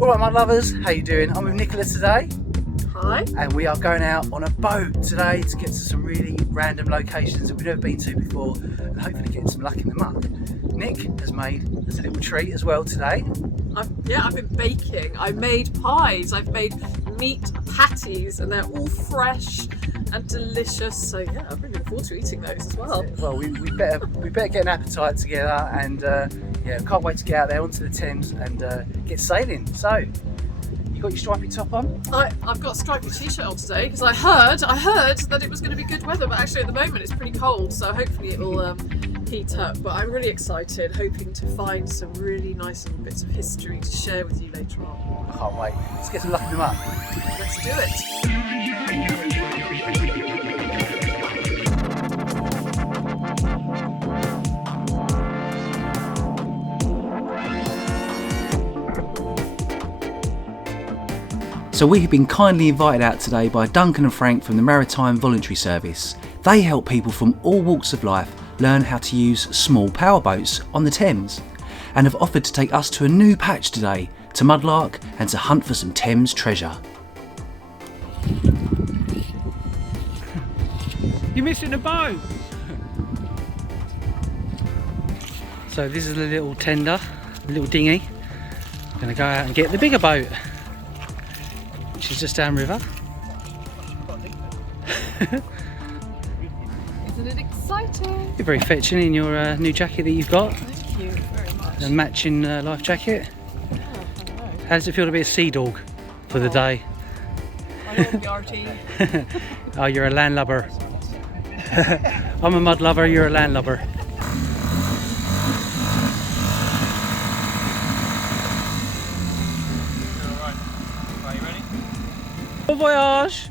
Alright mud lovers, how you doing? I'm with Nicola today. Hi. And we are going out on a boat today to get to some really random locations that we've never been to before and hopefully get some luck in the muck. Nick has made us a little treat as well today. I've been baking. I made pies. I've made meat patties and they're all fresh and delicious. So yeah, I'm really looking forward to eating those as well. Well, we better get an appetite together and yeah, can't wait to get out there onto the Thames and get sailing. So, you got your stripy top on? I've got a stripy t-shirt on today because I heard that it was going to be good weather, but actually at the moment it's pretty cold. So hopefully it will heat up. But I'm really excited, hoping to find some really nice little bits of history to share with you later on. I can't wait. Let's get some luck in the muck. Let's do it. So we have been kindly invited out today by Duncan and Frank from the Maritime Voluntary Service. They help people from all walks of life learn how to use small powerboats on the Thames and have offered to take us to a new patch today to Mudlark and to hunt for some Thames treasure. You're missing a boat! So this is the little tender, the little dinghy. I'm going to go out and get the bigger boat. She's just downriver. Isn't it exciting? You're very fetching in your new jacket that you've got. Thank you very much. A matching life jacket. Oh, I don't know. How does it feel to be a sea dog for the day? I love the RT. Oh, you're a landlubber. I'm a mud lover, you're a landlubber. Bon voyage!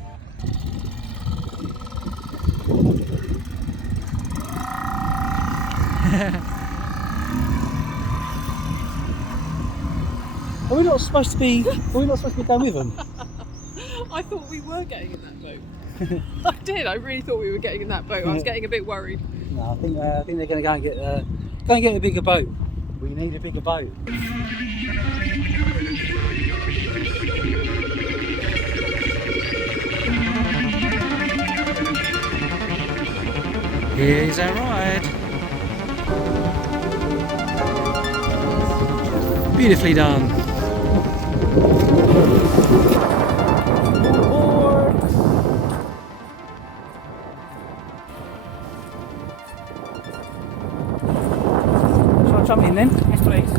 Are we not supposed to be going with them? I thought we were getting in that boat. I did. I really thought we were getting in that boat. I was getting a bit worried. No, I think they're going to go and get a bigger boat. We need a bigger boat. Here's our ride. Beautifully done. Shall I jump in then? Yes, please.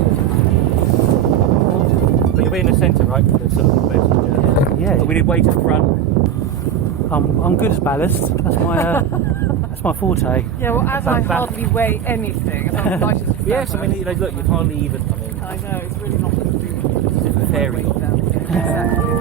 But you'll be in the centre, right? Yeah. But we need weight at the front. I'm good as ballast. That's my that's my forte. Yeah, well, as I hardly weigh anything, as I'm light as a Yes, I mean, look, you're hardly even. I know, it's really not going to do It's a fairy. Exactly.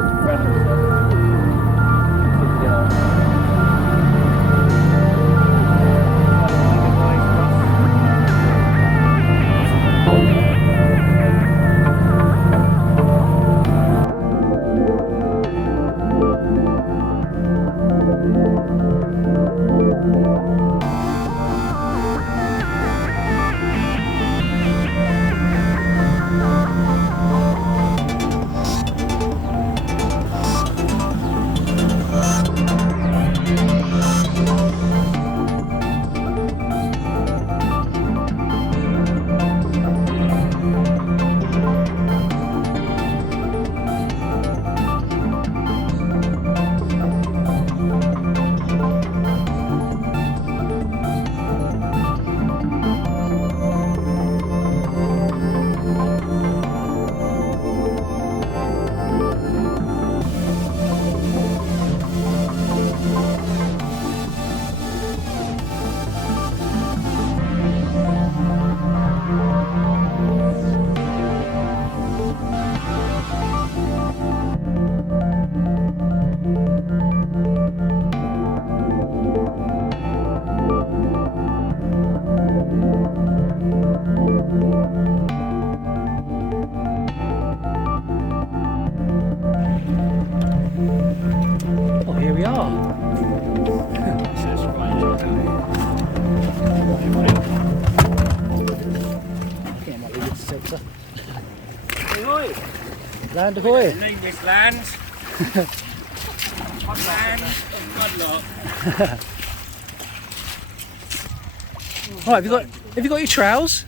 Land ahoy. Name this land. Land of Mudlark. Right, have you got your trowels?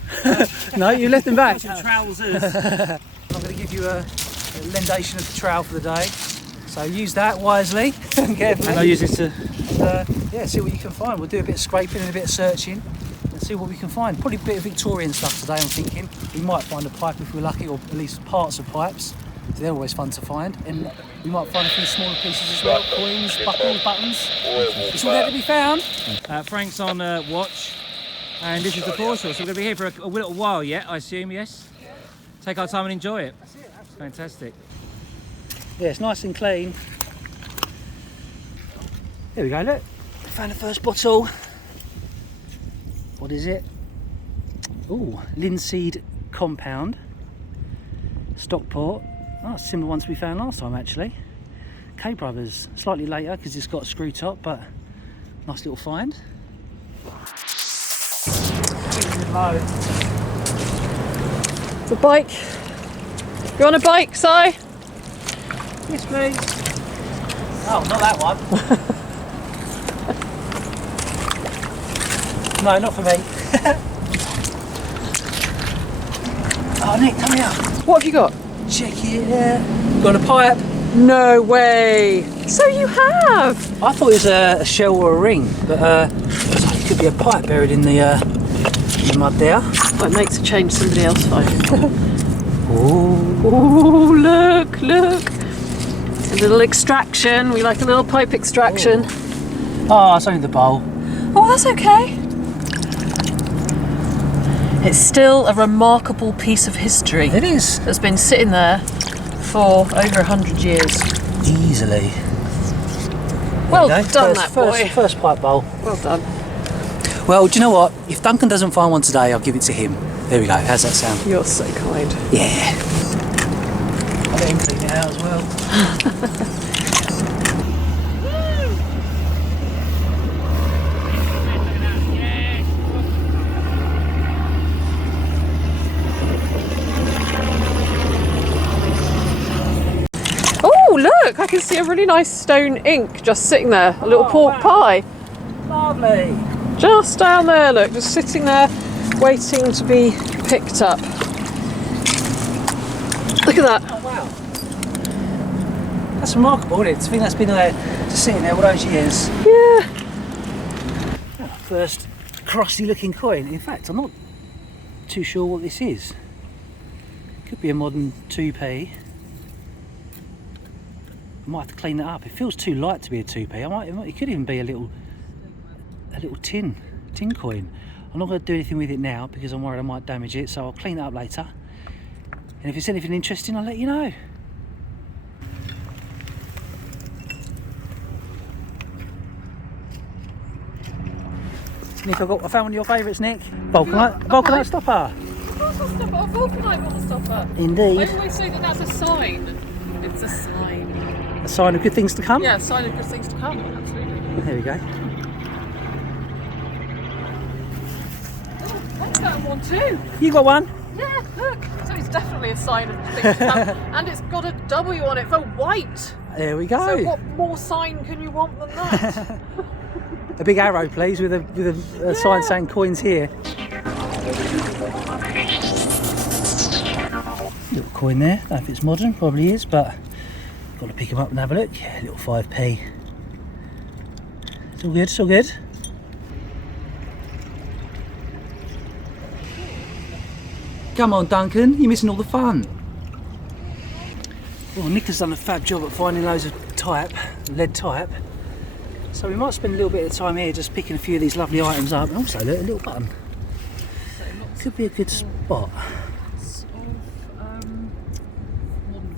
No, you left them back. Some trousers. I'm going to give you a lendation of the trowel for the day. So use that wisely and carefully. And I'll use this to... yeah, see what you can find. We'll do a bit of scraping and a bit of searching and see what we can find. Probably a bit of Victorian stuff today, I'm thinking. We might find a pipe if we're lucky, or at least parts of pipes. So they're always fun to find. And we might find a few smaller pieces as well. Coins, buckles, buttons. It's all there to be found. Frank's on watch. And this is the foreshore, so we're going to be here for a little while yet, I assume, yes? Take our time and enjoy it. That's it, absolutely. Fantastic. Yeah, it's nice and clean. Here we go, look. Found the first bottle. What is it? Ooh, linseed compound. Stockport. Oh, similar ones we found last time, actually. K Brothers. Slightly later because it's got a screw top, but nice little find. The bike. You on a bike, Si? Yes, please. Oh, not that one. No, not for me. Oh, Nick, come here. What have you got? Check it out. Got a pipe. No way. So you have. I thought it was a shell or a ring, but it could be a pipe buried in the mud there. Well, it makes a change somebody else finds. Ooh. Oh, look, look. It's a little extraction. We like a little pipe extraction. Oh, it's only the bowl. Oh, that's okay. It's still a remarkable piece of history. It is. That's been sitting there for over 100 years. Easily. Well done, that boy. First pipe bowl. Well done. Well, do you know what? If Duncan doesn't find one today, I'll give it to him. There we go. How's that sound? You're so kind. Yeah. I'll let him clean it out as well. Oh, look! I can see a really nice stone ink just sitting there. A little pork pie. Lovely. Just down there, look. Just sitting there, waiting to be picked up. Look at that. Oh, wow. That's remarkable, isn't it? To think that's been there, just sitting there all those years. Yeah. First crusty looking coin. In fact, I'm not too sure what this is. Could be a modern 2p. I might have to clean that up. It feels too light to be a 2p. It could even be a little tin coin. I'm not going to do anything with it now because I'm worried I might damage it, so I'll clean it up later. And if it's anything interesting, I'll let you know. Nick, I found one of your favourites, Nick. Vulcanite stopper. Vulcanite bottle stopper. Indeed. I always say that that's a sign. It's a sign. A sign of good things to come? Yeah, a sign of good things to come. Absolutely. There we go. I found one too. You got one? Yeah, look. So it's definitely a sign of things to come. And it's got a W on it for white. There we go. So what more sign can you want than that? A big arrow, please, with a sign saying coins here. Little coin there. I don't know if it's modern, probably is, but got to pick them up and have a look. Yeah, little 5p. It's all good, it's all good. Come on, Duncan, you're missing all the fun. Well, Nick has done a fab job at finding loads of lead type. So we might spend a little bit of time here just picking a few of these lovely items up. And also, look, a little button. Could be a good spot.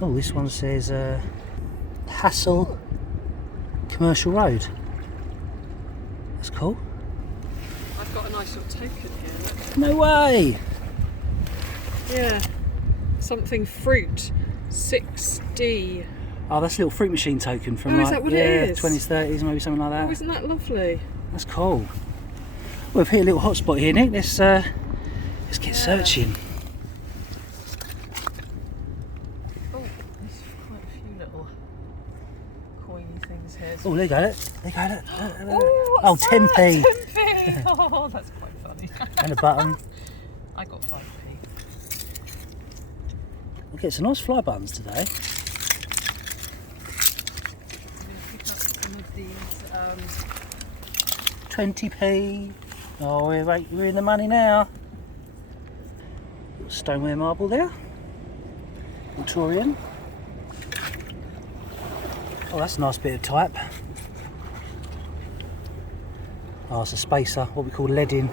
Oh, this one says Hassel Commercial Road. That's cool. I've got a nice little token here, look. No way! Yeah. Something fruit. 6D. Oh, that's a little fruit machine token from is that what it is? 20s, 30s, maybe something like that. Oh, isn't that lovely? That's cool. Well, we've hit a little hotspot here, Nick. Let's get searching. Oh, Oh, there you go. There you go. Oh, 10p. 10p. Oh, that's quite funny. And a button. I got 5p. We'll get some nice fly buttons today. Some of these 20p. Oh, we're in the money now. Little stoneware marble there. Victorian. Oh, that's a nice bit of type. Oh, it's a spacer, what we call leading.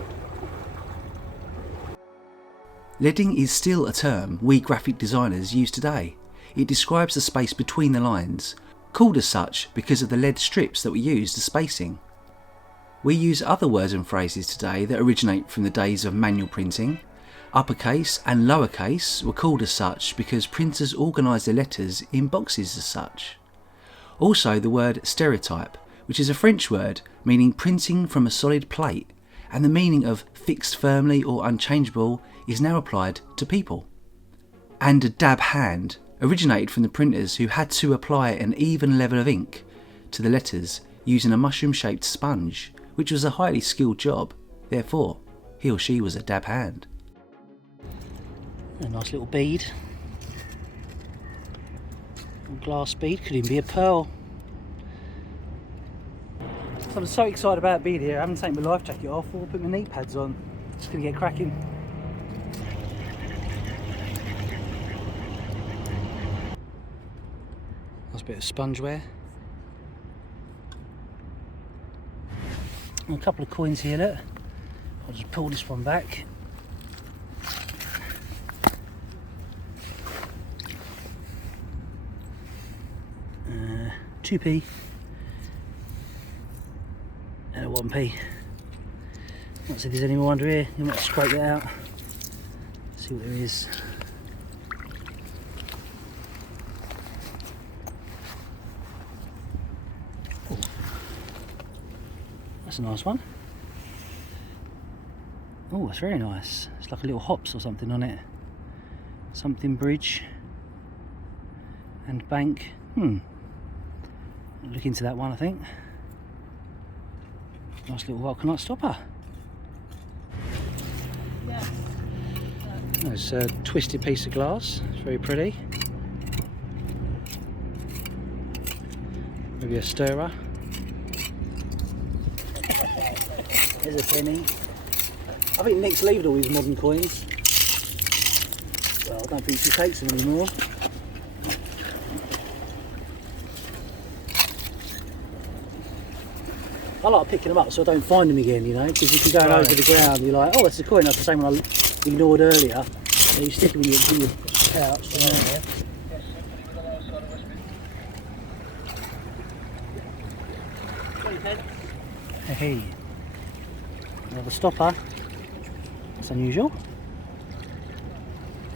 Leading is still a term we graphic designers use today. It describes the space between the lines, called as such because of the lead strips that we use as spacing. We use other words and phrases today that originate from the days of manual printing. Uppercase and lowercase were called as such because printers organised their letters in boxes as such. Also the word stereotype, which is a French word meaning printing from a solid plate, and the meaning of fixed firmly or unchangeable is now applied to people. And a dab hand originated from the printers who had to apply an even level of ink to the letters using a mushroom-shaped sponge, which was a highly skilled job, therefore he or she was a dab hand. A nice little bead. A glass bead, could even be a pearl. So I'm so excited about being here. I haven't taken my life jacket off or put my knee pads on. Just gonna get cracking. Nice bit of spongeware. And a couple of coins here, look. I'll just pull this one back. 2p and a 1p. Let's see if there's any more under here. You might scrape that out. See what there is. Ooh. That's a nice one. Oh, that's very nice. It's like a little hops or something on it. Something bridge and bank. Look into that one, I think. Nice little vulcanite stopper. Yes. There's a twisted piece of glass. It's very pretty. Maybe a stirrer. There's a penny. I think Nick's leaving all these modern coins. Well, I don't think she takes them anymore. I like picking them up so I don't find them again, you know, because if you're going over the ground, you're like, oh, that's a coin, that's the same one I ignored earlier. So you stick them in your pouch. Hey, another stopper. That's unusual.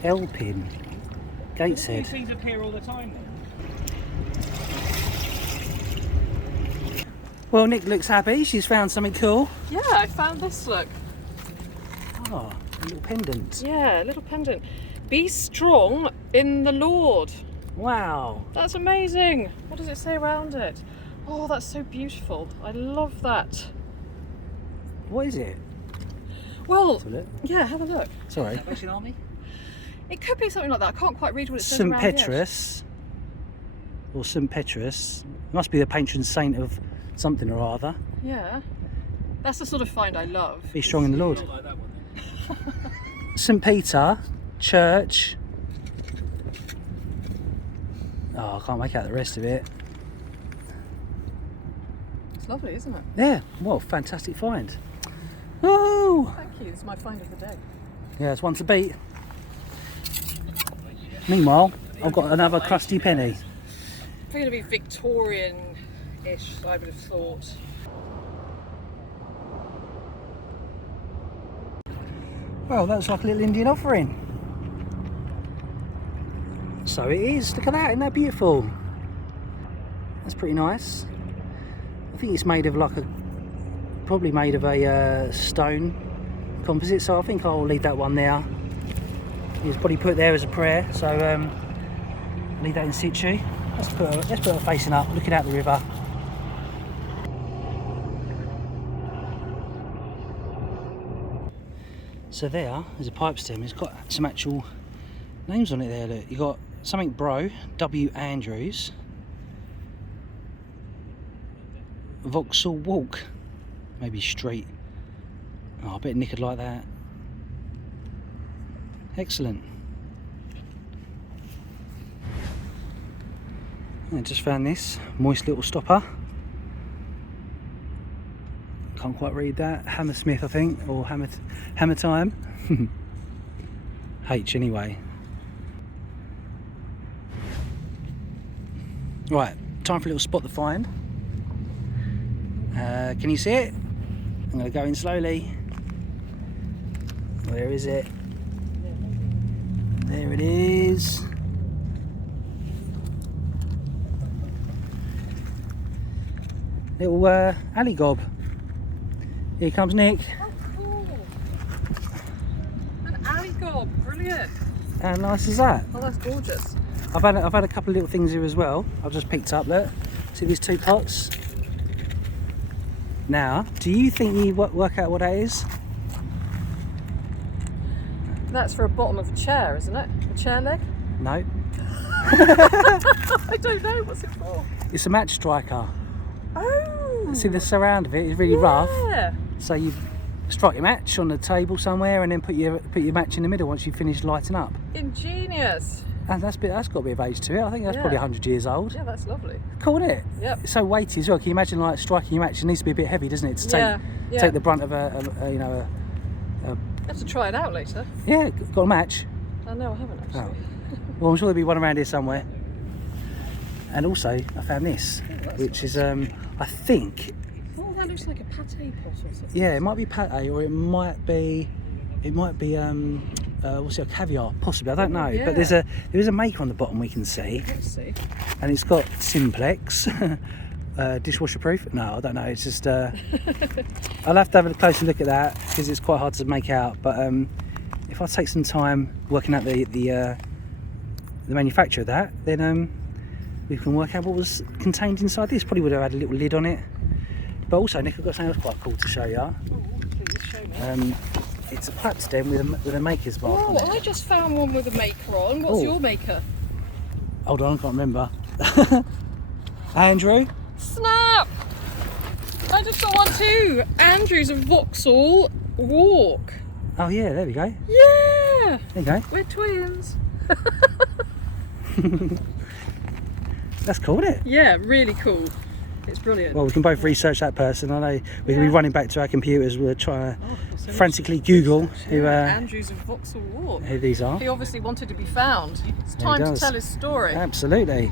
L pin. Gateshead. These things appear all the time then. Well, Nick looks happy. She's found something cool. Yeah, I found this, look. Oh, a little pendant. Yeah, a little pendant. Be strong in the Lord. Wow. That's amazing. What does it say around it? Oh, that's so beautiful. I love that. What is it? Well, Have a look. yeah, have a look. Sorry. Salvation Army? It could be something like that. I can't quite read what it says St. around the edge. Petrus. Or St. Petrus. Must be the patron saint of something or other. Yeah. That's the sort of find I love. Be strong in the Lord. Not like that one then. St. Peter Church. Oh, I can't make out the rest of it. It's lovely, isn't it? Yeah, well, fantastic find. Oh! Thank you. It's my find of the day. Yeah, it's one to beat. Meanwhile, I've got another crusty penny. It's going to be Victorian-ish, I would have thought. Well, that's like a little Indian offering. So it is. Look at that, isn't that beautiful? That's pretty nice. I think it's made of like a, probably made of a stone composite, so I think I'll leave that one there. It's probably put there as a prayer, so leave that in situ. Let's put her facing up, looking out the river. So there's a pipe stem. It's got some actual names on it there. Look, you got something Bro, W Andrews, Vauxhall Walk, maybe Street. Oh, I bet Nick would like that. Excellent. I just found this moist little stopper. Can't quite read that. Hammersmith, I think, or hammer time. H anyway. Right, time for a little spot the find. Can you see it? I'm going to go in slowly. Where is it? There it is. Little alley gob. Here comes Nick. Oh, cool. An alley gob, brilliant. How nice is that? Oh, that's gorgeous. I've had a couple of little things here as well. I've just picked up. Look, see these 2 pots. Now, do you think you work out what that is? That's for a bottom of a chair, isn't it? A chair leg? No. I don't know. What's it for? It's a match striker. Oh. See the surround of it is really rough. Yeah. So you strike your match on the table somewhere, and then put your match in the middle once you've finished lighting up. Ingenious. And that's got a bit of age to it. I think that's probably 100 years old. Yeah, that's lovely. Cool, isn't it? Yep. It's so weighty as well. Can you imagine like striking your match? It needs to be a bit heavy, doesn't it? To take the brunt of a I have to try it out later. Yeah, got a match. No, I haven't actually. Oh. Well, I'm sure there'll be one around here somewhere. And also, I found this, which is I think. Oh, that looks like a pate pot or something. Yeah, it might be pate, or it might be what's it, caviar, possibly. I don't know. Yeah. But there is a maker on the bottom we can see. Let's see. And it's got Simplex. Dishwasher proof? No, I don't know. It's just I'll have to have a closer look at that because it's quite hard to make out. But if I take some time working out the manufacture of that, then we can work out what was contained inside this. Probably would have had a little lid on it. But also, Nick, I've got something else quite cool to show you. Oh, please show me. It's a pipe stem with a maker's mark on Oh, it. I just found one with a maker on. What's your maker? Hold on, I can't remember. Andrew? Snap! I just got one too. Andrew's a Vauxhall Walk. Oh yeah, there we go. Yeah! There you go. We're twins. That's cool, isn't it? Yeah, really cool. It's brilliant. Well, we can both research that person. I know we can be running back to our computers. We're trying to frantically Google Andrew's a Vauxhall Walk. who these are. He obviously wanted to be found. It's time to tell his story. Absolutely.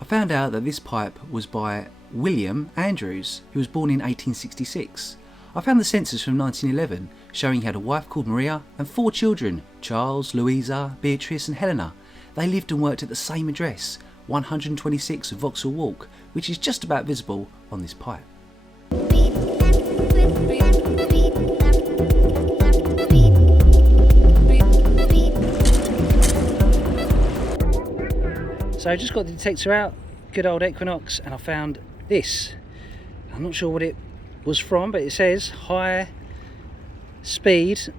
I found out that this pipe was by William Andrews, who was born in 1866. I found the census from 1911 showing he had a wife called Maria and 4 children, Charles, Louisa, Beatrice and Helena. They lived and worked at the same address, 126 Vauxhall Walk, which is just about visible on this pipe. So I just got the detector out, good old Equinox, and I found this. I'm not sure what it was from, but it says high speed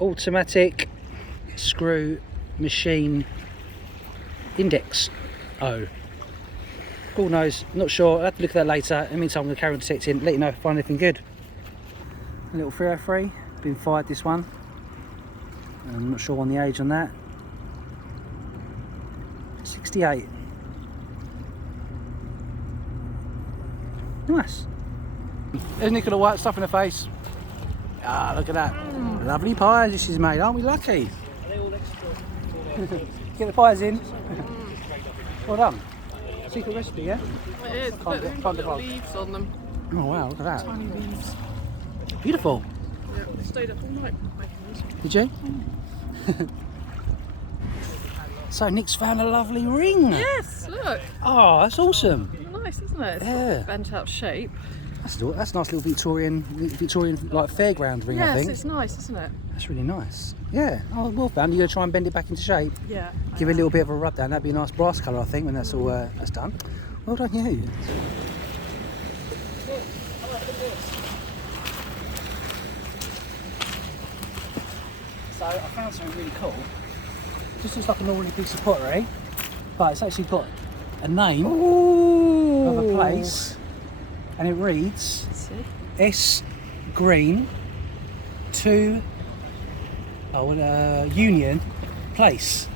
automatic screw machine index O. God knows, not sure. I'll have to look at that later. In the meantime, I'm going to carry on detecting, let you know if I find anything good. A little 303, been fired this one. I'm not sure on the age on that. 68. Nice. There's Nicola White, stuff in the face. Ah, look at that. Lovely pies this is made, aren't we lucky? Get the pies in. Well done. Secret recipe, yeah? It is. Look, they've got little leaves on them. Oh wow, look at that. Tiny leaves. Beautiful. Yeah, I stayed up all night making these. Did you? So Nick's found a lovely ring. Yes, look. Oh, that's awesome. Nice, isn't it? It's Yeah. sort of bent out shape. That's a nice little Victorian like fairground ring, I Yes, think. it's nice, isn't it? That's really nice. Yeah. Oh, well found. You're gonna try and bend it back into shape. Yeah. Give it a little bit of a rub down. That'd be a nice brass colour, I think, when that's all that's done. Well done, you. So I found something really cool. Just looks like an ordinary piece of pottery, but it's actually got a name of a place, and it reads S Green 2 Union Place,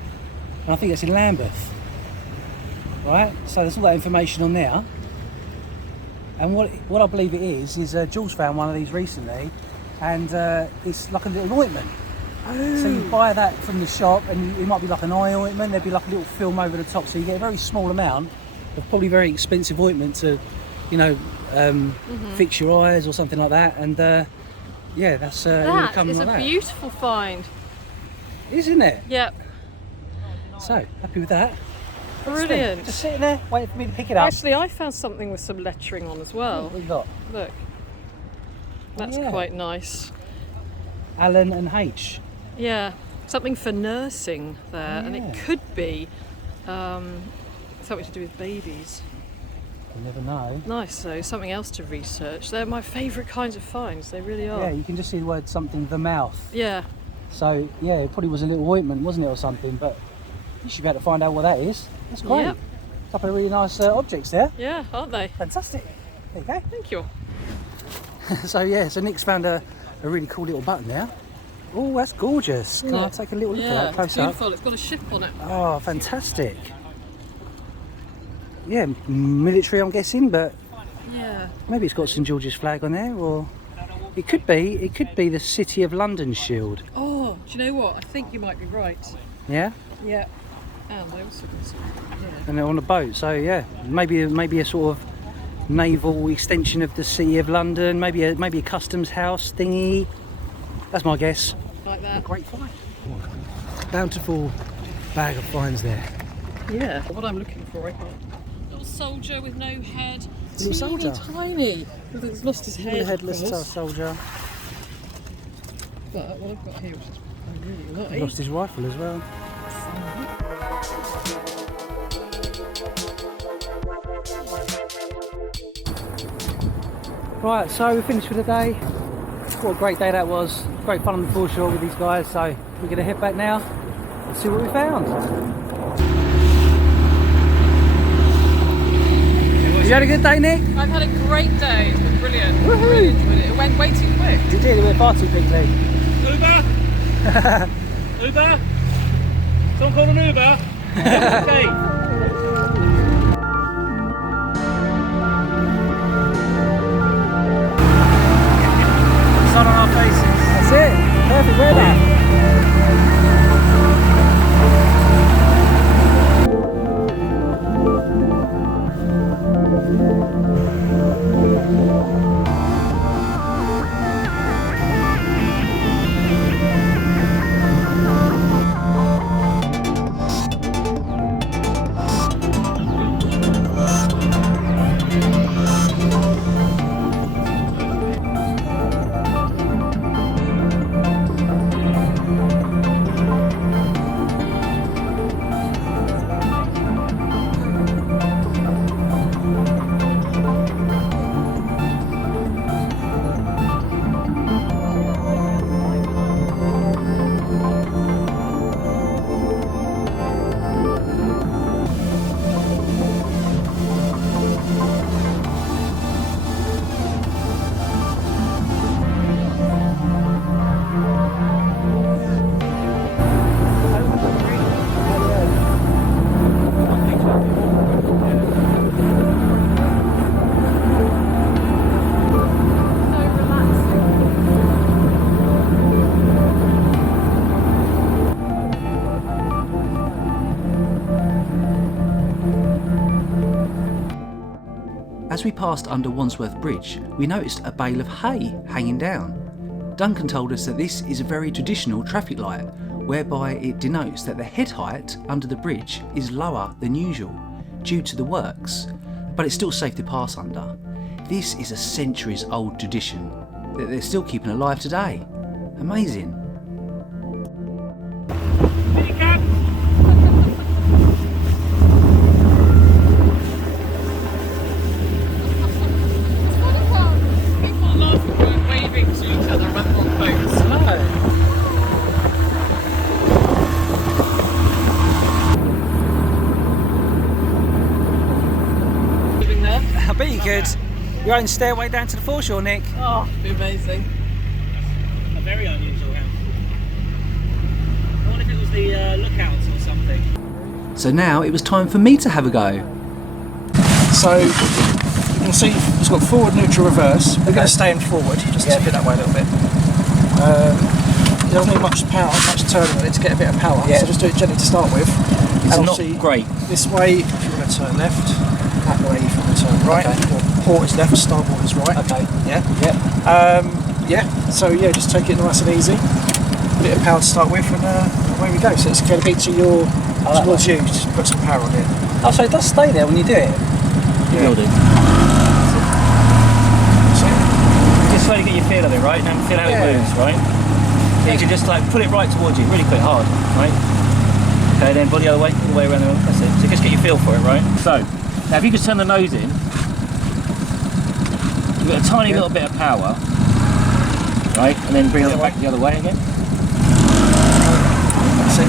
and I think it's in Lambeth. Right, so there's all that information on there, and what I believe it is Jules found one of these recently, and it's like a little ointment. So you buy that from the shop, and it might be like an eye ointment. There'd be like a little film over the top, so you get a very small amount of probably very expensive ointment to, you know, fix your eyes or something like that. And yeah, that's that is like a beautiful find, isn't it? Yep. So happy with that. Brilliant. Just sitting there waiting for me to pick it up. Actually, I found something with some lettering on as well. What have you got? Look, that's quite nice. Alan and H. Yeah, something for nursing there, and it could be something to do with babies. You never know. Nice though, something else to research. They're my favourite kinds of finds, they really are. Yeah, you can just see the word something, the mouth. Yeah. So yeah, it probably was a little ointment, wasn't it, or something, but you should be able to find out what that is. That's great. Yep. A couple of really nice objects there. Yeah, aren't they? Fantastic. There you go. Thank you. So yeah, so Nick's found a really cool little button there. Oh, that's gorgeous. Can I take a little look at that? Close it's beautiful. Up? It's got a ship on it. Oh, fantastic. Yeah, military I'm guessing, but yeah, maybe it's got St George's flag on there, or it could be the City of London shield. Oh, do you know what? I think you might be right. Yeah? Yeah. And I also got some, And they're on a boat, so yeah, maybe a sort of naval extension of the City of London, maybe a customs house thingy. That's my guess. Like that. A great find. Bountiful bag of finds there. Yeah. What I'm looking for, I can't. Little soldier with no head. Little soldier. Tiny. He's lost his head. A headless soldier. But what I've got here, which is I really like. Lost his rifle as well. Right, so we're finished for the day. What a great day that was. Great fun on the foreshore with these guys, so we're going to head back now and see what we found. You had a good day, Nick? I've had a great day. It's been brilliant. Woohoo! Really enjoyed it. It went way too quick. It did, it went far too quickly. Uber? Uber? Someone call an Uber? Okay. Sun on our faces. That's it. Perfect weather. As we passed under Wandsworth Bridge, we noticed a bale of hay hanging down. Duncan told us that this is a very traditional traffic light, whereby it denotes that the head height under the bridge is lower than usual due to the works, but it's still safe to pass under. This is a centuries old tradition that they're still keeping alive today. Amazing. good. Your own stairway down to the foreshore, Nick. Oh, it'd be amazing. A very unusual house. I wonder if it was the lookouts or something. So now it was time for me to have a go. So you can see it's got forward, neutral, reverse. We're going to stay in forward, just to tip it that way a little bit. It doesn't need much power, much turning on it to get a bit of power. Yeah. So just do it gently to start with. It's And not obviously great. This way, if you want to turn left, that way if you want to turn right. Okay. Or port is left, starboard is right. Okay. Yeah. Yep. Yeah. So yeah, just take it nice and easy. A bit of power to start with, and away we go. So it's going to be to your towards you. Just put some power on it. Oh, so it does stay there when you do it? Yeah. Will do. So, Just slowly get your feel of it, right? And feel how Yeah. it moves, right? Yeah, you can just like pull it right towards you, really quick, hard, right? Okay, then body the other way, all the way around the room. That's it. So just get your feel for it, right? So, now if you just turn the nose in, you've got a tiny little bit of power, right? And then bring it back the other way again. that's it.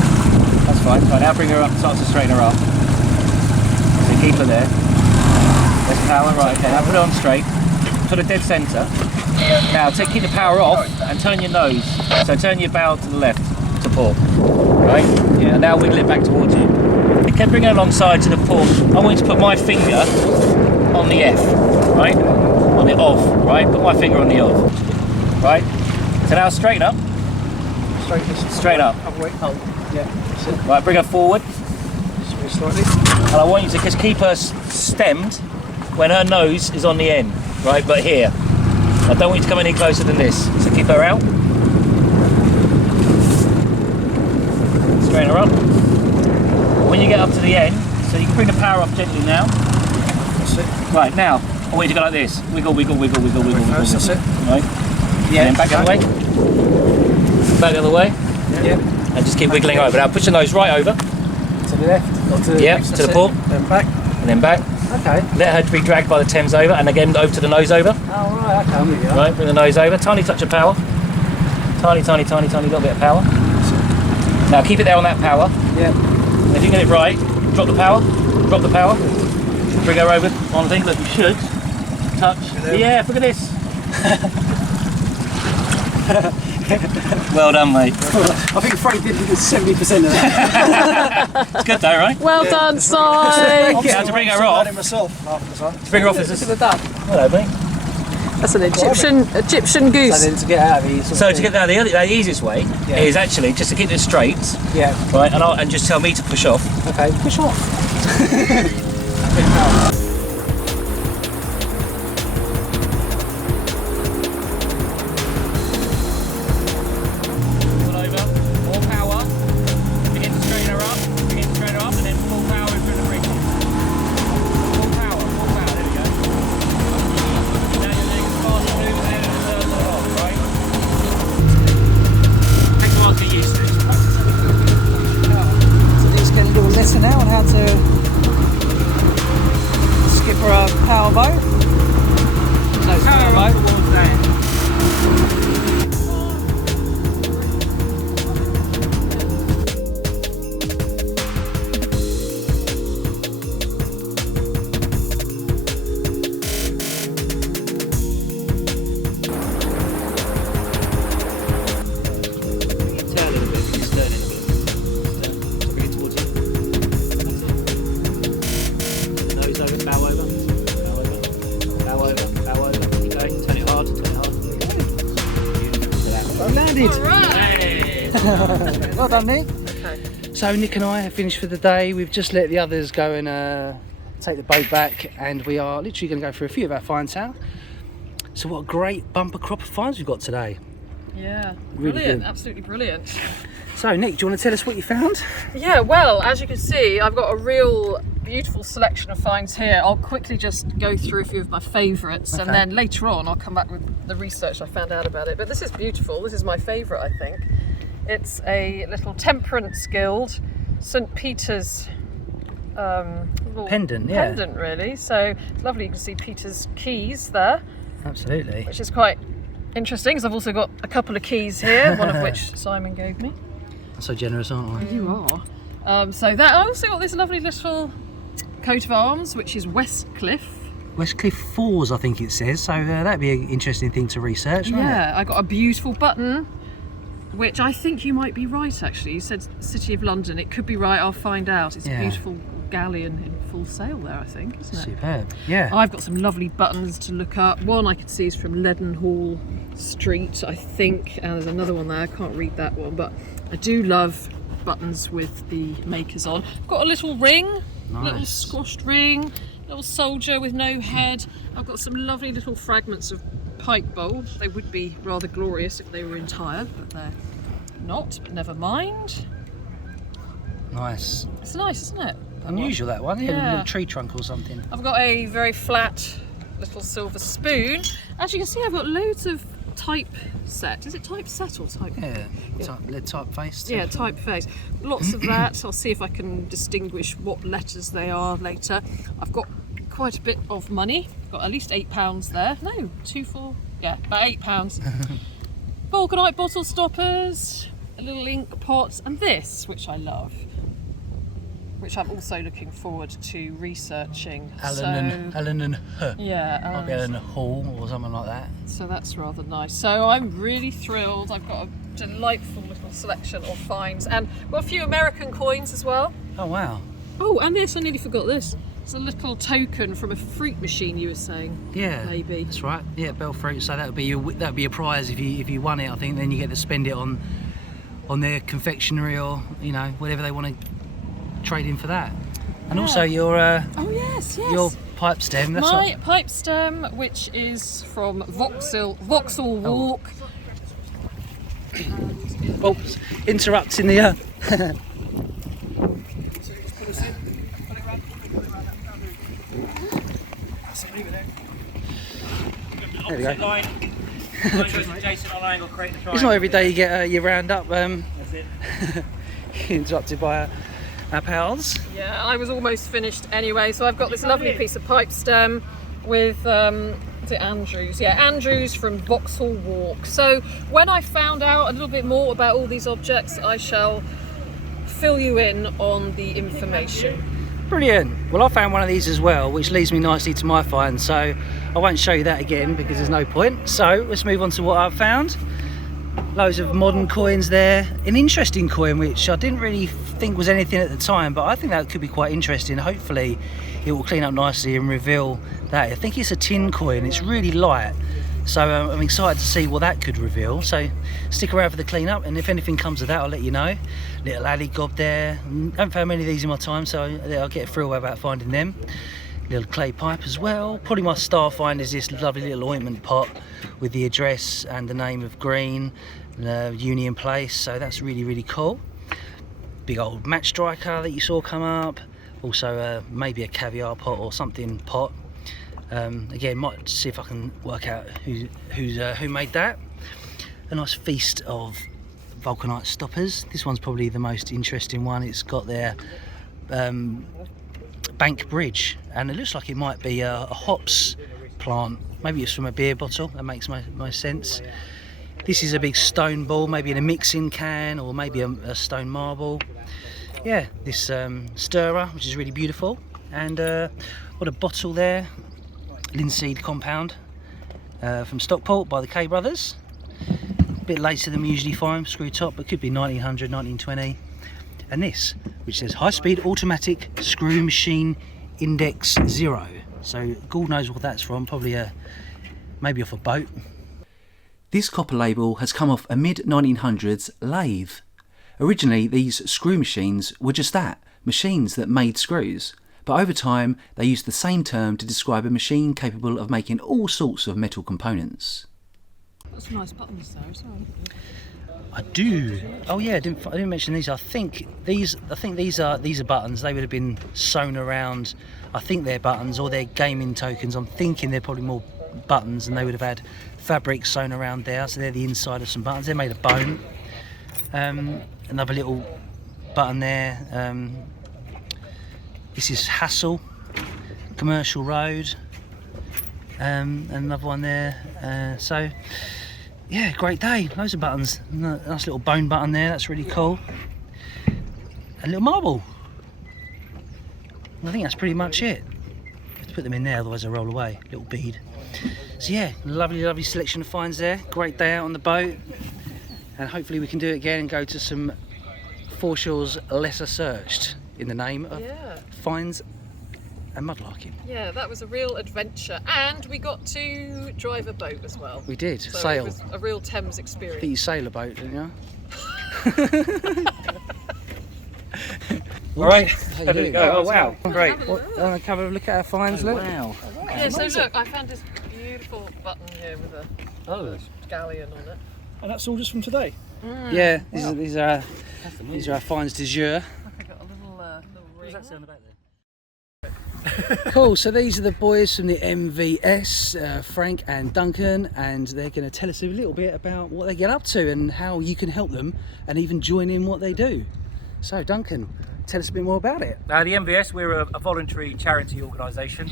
That's fine. Right, now bring her up, start to straighten her up. So keep her there. There's power, right, okay, now put it on straight. Put it dead centre. Now keep the power off and turn your nose. So turn your bow to the left to port. Right? Yeah, and now wiggle it back towards you. You can bring it alongside to the port. I want you to put my finger on the F, right? On the off, right? Put my finger on the off. Right? So now straighten up. Straight up. Other way. Hold. Yeah. That's it. Right, bring her forward. Just move slightly. And I want you to just keep her stemmed when her nose is on the end, right? But here. I don't want you to come any closer than this. So keep her out. Straighten her up. When you get up to the end, so you can bring the power off gently now. That's it. Right, now, I want you to go like this. Wiggle, wiggle, wiggle, wiggle, wiggle, wiggle. Reverse, that's it. Right? Yeah. And then back the other way. Back the other way. Yeah. And just keep wiggling over. Now push your nose right over. To the left? Or to the Yeah, left? to the port. Then back. And then back. Okay. Let her be dragged by the Thames over. And again, over to the nose over. Oh, right, okay, I'm with you. Right, bring the nose over. Tiny touch of power. Tiny, tiny, tiny, tiny little bit of power. Now keep it there on that power. Yeah. And if you get it right, drop the power. Drop the power. Bring her over on the thing. Look, you should touch. Yeah, look at this. Well done, mate. I think Frank did 70% of that. It's good though, right? Well done, Si. Yeah, to bring her off. myself after the time. To bring her off is Look this. at the duck. Hello, mate. That's an Egyptian So goose. then to get out of here, So to get down, the easiest way is actually just to keep it straight, yeah. right? And just tell me to push off. Okay, push off. Pull over, more power, begin to straighten her up, and then full power through the brake. Full power, there we go. Now you're doing fast move and then turn it off, right? Take a while to get used to it. So Nick's getting a little lesson now on how to skipper a power boat. No, it's Power power up boat. towards that. Turn a little bit, just turn it a bit. Bring it towards you. That's it. Nose over, bow over, bow over, bow over, bow over. Keep going, turn it hard, turn it hard. I landed. Hey! Well done, Nick. So Nick and I have finished for the day. We've just let the others go and take the boat back, and we are literally going to go for a few of our finds out. So what a great bumper crop of finds we've got today. Yeah, Really brilliant, good. absolutely brilliant. So Nick, do you want to tell us what you found? Yeah, well, as you can see, I've got a real beautiful selection of finds here. I'll quickly just go through a few of my favourites, and then later on I'll come back with the research I found out about it. But this is beautiful. This is my favourite, I think. It's a little Temperance Guild St. Peter's little Pendant, yeah. pendant, really. So it's lovely. You can see Peter's keys there, Absolutely. which is quite interesting, because I've also got a couple of keys here, one of which Simon gave me. So generous, aren't I? You are. So that I also got this lovely little coat of arms, which is Westcliff. Westcliff Falls, I think it says, so that'd be an interesting thing to research, wouldn't it? Yeah, I got a beautiful button, which I think you might be right actually. You said City of London, it could be right, I'll find out. It's a beautiful galleon in full sail there, I think, isn't it? Superb, yeah. I've got some lovely buttons to look up. One I could see is from Leadenhall Street, I think, and there's another one there, I can't read that one, but I do love buttons with the makers on. I've got a little ring, little squashed ring, little soldier with no head. I've got some lovely little fragments of pike bowl. They would be rather glorious if they were entire, but they're not, but never mind. Nice. It's nice, isn't it? Unusual, that one. Yeah. A little tree trunk or something. I've got a very flat little silver spoon. As you can see, I've got loads of typeset. Is it typeset or type? Yeah, typeface. Yeah, typeface. Lots of that. I'll see if I can distinguish what letters they are later. I've got quite a bit of money. Got at least £8 there. No, 2, 4. Yeah, about £8. Vulcanite bottle stoppers, a little ink pot, and this, which I love, which I'm also looking forward to researching. Allen and H. Yeah, Might be Allen Hall or something like that. so that's rather nice. So I'm really thrilled. I've got a delightful little selection of finds, and got a few American coins as well. Oh wow. Oh, and this, I nearly forgot this. It's a little token from a fruit machine, you were saying. Yeah, maybe. that's right. Yeah, Bell Fruit. So that would be your prize if you won it. I think then you get to spend it on their confectionery or whatever they want to trade in for that. And also your Oh yes. your pipe stem. That's My pipe stem, which is from Vauxhall Walk. Oops, interrupting the. There we go. Jason on angle, create the It's not every day you get your round up That's it. interrupted by our pals. Yeah, I was almost finished anyway, so I've got this lovely piece of pipe stem with is it Andrews? Yeah, Andrews from Vauxhall Walk. So when I found out a little bit more about all these objects, I shall fill you in on the information. Brilliant. Well, I found one of these as well, which leads me nicely to my find, so I won't show you that again because there's no point. So let's move on to what I've found. Loads of modern coins there. An interesting coin which I didn't really think was anything at the time, but I think that could be quite interesting. Hopefully it will clean up nicely and reveal that. I think it's a tin coin. It's really light, so I'm excited to see what that could reveal. So stick around for the clean up, and if anything comes of that I'll let you know. Little alley gob there. I haven't found many of these in my time, so I'll get a thrill about finding them. Little clay pipe as well. Probably my star find is this lovely little ointment pot with the address and the name of Green, Union Place, so that's really, really cool. Big old match striker that you saw come up. Also maybe a caviar pot or something pot. Again, might see if I can work out who made that. A nice feast of vulcanite stoppers. This one's probably the most interesting one. It's got their bank bridge, and it looks like it might be a hops plant. Maybe it's from a beer bottle. That makes most sense. This is a big stone ball, maybe in a mixing can, or maybe a stone marble. Yeah, this stirrer, which is really beautiful, and what a bottle there, linseed compound from Stockport by the K Brothers. A bit later than we usually find, screw top, but could be 1900, 1920. And this, which says high speed automatic screw machine index 0. So God knows what that's from, probably maybe off a boat. This copper label has come off a mid-1900s lathe. Originally these screw machines were just that, machines that made screws. But over time they used the same term to describe a machine capable of making all sorts of metal components. That's nice buttons there as well. I do. Oh yeah, I didn't mention these. I think these are buttons. They would have been sewn around. I think they're buttons or they're gaming tokens. I'm thinking they're probably more buttons, and they would have had fabric sewn around there. So they're the inside of some buttons. They're made of bone. Another little button there. This is Hassel, Commercial Road. Another one there. So. Yeah, great day. Loads of buttons. Nice little bone button there. That's really cool. A little marble. I think that's pretty much it. put them in there, otherwise they'll roll away. Little bead. So yeah, lovely selection of finds there. Great day out on the boat, and hopefully we can do it again and go to some foreshores lesser searched in the name of finds and mudlarking. Yeah, that was a real adventure, and we got to drive a boat as well. We did, so sail. It was a real Thames experience. I think you sail a boat, didn't you? All right, How you there we doing? go. Oh wow, great. Want to have a look at our finds, look? Wow. Yeah, so look, I found this beautiful button here with a galleon on it. And that's all just from today? Yeah, these are our finds du jour. I got a little ring. Cool, so these are the boys from the MVS, Frank and Duncan, and they're going to tell us a little bit about what they get up to and how you can help them and even join in what they do. So Duncan, tell us a bit more about it. The MVS, we're a voluntary charity organisation,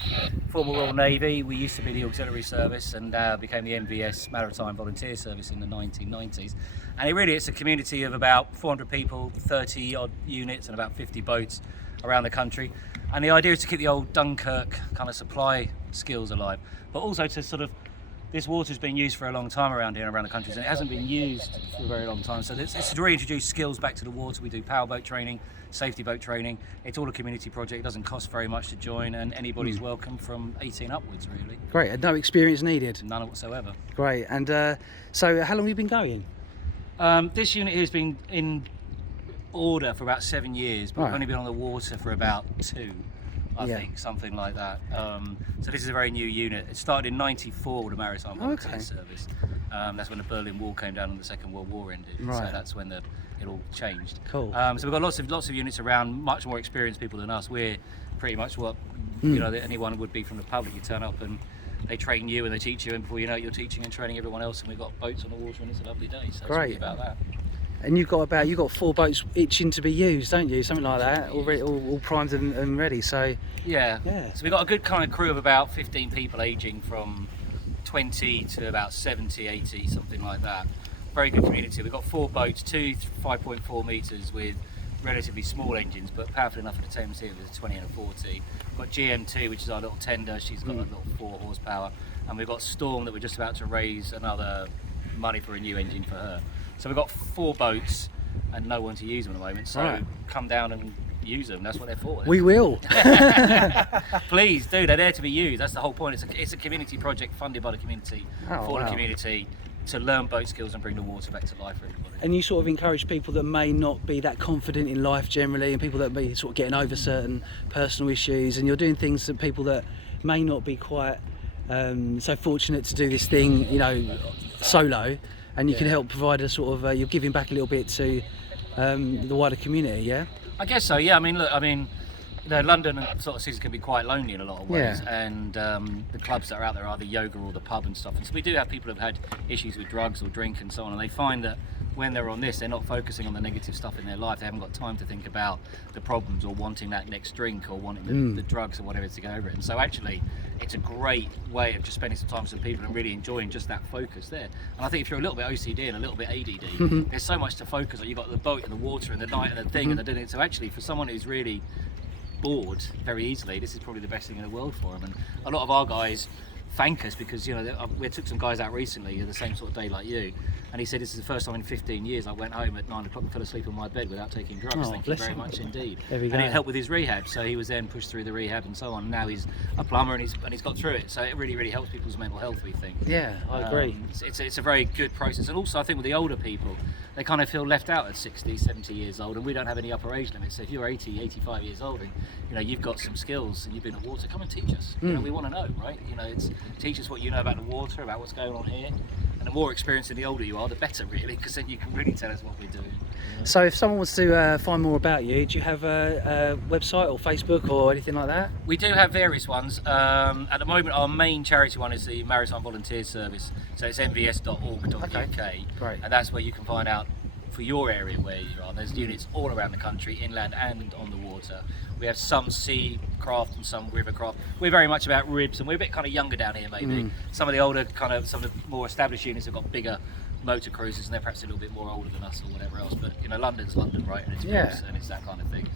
former Royal Navy. We used to be the Auxiliary Service and became the MVS Maritime Volunteer Service in the 1990s. And it's a community of about 400 people, 30 odd units and about 50 boats around the country. And the idea is to keep the old Dunkirk kind of supply skills alive, but also to sort of, this water's been used for a long time around here and around the country, and it hasn't been used for a very long time. So it's to reintroduce skills back to the water. We do powerboat training, safety boat training. It's all a community project. It doesn't cost very much to join, and anybody's welcome from 18 upwards, really. Great, and no experience needed. None whatsoever. Great, and so how long have you been going? This unit has been in order for about 7 years, but we've only been on the water for about 2. I think, something like that. So this is a very new unit. It started in '94 with the Maritime Volunteer Service. That's when the Berlin Wall came down and the Second World War ended. So that's when it all changed. Cool. So we've got lots of units around, much more experienced people than us. We're pretty much what anyone would be from the public. You turn up and they train you and they teach you, and before you know it, you're teaching and training everyone else. And we've got boats on the water, and it's a lovely day. So Great. It's really about that. And you've got 4 boats itching to be used, don't you? Something like that, all primed and ready. So yeah. So we've got a good kind of crew of about 15 people, aging from 20 to about 70, 80, something like that. Very good community. We've got 4 boats, 2 5.4 metres with relatively small engines, but powerful enough for the Thames here with a 20 and a 40. We've got GM2, which is our little tender. She's got a little 4 horsepower, and we've got Storm that we're just about to raise another money for a new engine for her. So we've got 4 boats and no one to use them at the moment, so come down and use them. That's what they're for. we will. Please do, they're there to be used. That's the whole point. It's a community project funded by the community, for the community, to learn boat skills and bring the water back to life for everybody. And you sort of encourage people that may not be that confident in life generally, and people that may be sort of getting over certain personal issues, and you're doing things that people that may not be quite so fortunate to do this thing, solo, and you can help provide a sort of, you're giving back a little bit to the wider community, yeah? I guess so, yeah. I mean, London sort of season can be quite lonely in a lot of ways, and the clubs that are out there are the yoga or the pub and stuff. And so we do have people who've had issues with drugs or drink and so on, and they find that when they're on this, they're not focusing on the negative stuff in their life. They haven't got time to think about the problems or wanting that next drink or wanting the drugs or whatever to get over it. And so actually, it's a great way of just spending some time with some people and really enjoying just that focus there. And I think if you're a little bit OCD and a little bit ADD, there's so much to focus on. You've got the boat and the water and the night and the thing and the dinner. So actually, for someone who's really bored very easily, this is probably the best thing in the world for them. And a lot of our guys thank us because we took some guys out recently the same sort of day like you, and he said this is the first time in 15 years I went home at 9 o'clock and fell asleep on my bed without taking drugs. Thank you very much indeed. There we go. And it helped with his rehab, so he was then pushed through the rehab and so on. Now he's a plumber and he's got through it, so it really helps people's mental health, we think. Yeah, I agree. It's a very good process, and also I think with the older people, they kind of feel left out at 60, 70 years old, and we don't have any upper age limit. So if you're 80, 85 years old and you've got some skills and you've been at water, come and teach us. We want to know, right? Teach us what you know about the water, about what's going on here. And the more experienced and the older you are, the better, really, because then you can really tell us what we're doing. So if someone wants to find more about you, do you have a website or Facebook or anything like that? We do have various ones. At the moment, our main charity one is the Maritime Volunteer Service, so it's mvs.org.uk. Okay, great. And that's where you can find out for your area where you are. There's units all around the country, inland and on the water. We have some sea craft and some river craft. We're very much about ribs, and we're a bit kind of younger down here maybe. Some of the older some of the more established units have got bigger motor cruisers and they're perhaps a little bit more older than us or whatever else, but London's London, right? And it's ribs and it's that kind of thing.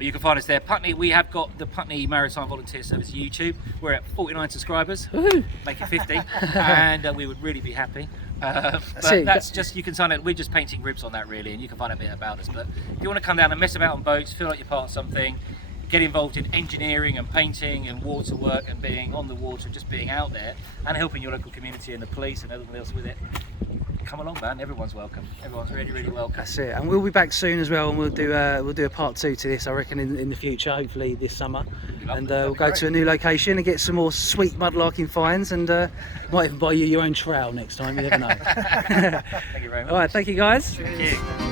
But you can find us there. Putney, we have got the Putney Maritime Volunteer Service YouTube. We're at 49 subscribers, making 50, and we would really be happy. But that's just, you can sign up. We're just painting ribs on that really, and you can find out a bit about us. But if you want to come down and mess about on boats, feel like you're part of something, get involved in engineering and painting and water work and being on the water and just being out there and helping your local community and the police and everyone else with it, come along, man. Everyone's welcome. Everyone's really, really welcome. That's it. And we'll be back soon as well, and we'll do a part 2 to this, I reckon, in the future, hopefully this summer. And we'll go to a new location and get some more sweet mudlarking finds, and might even buy you your own trowel next time. You never know. Thank you very much. All right, thank you guys. Thank you.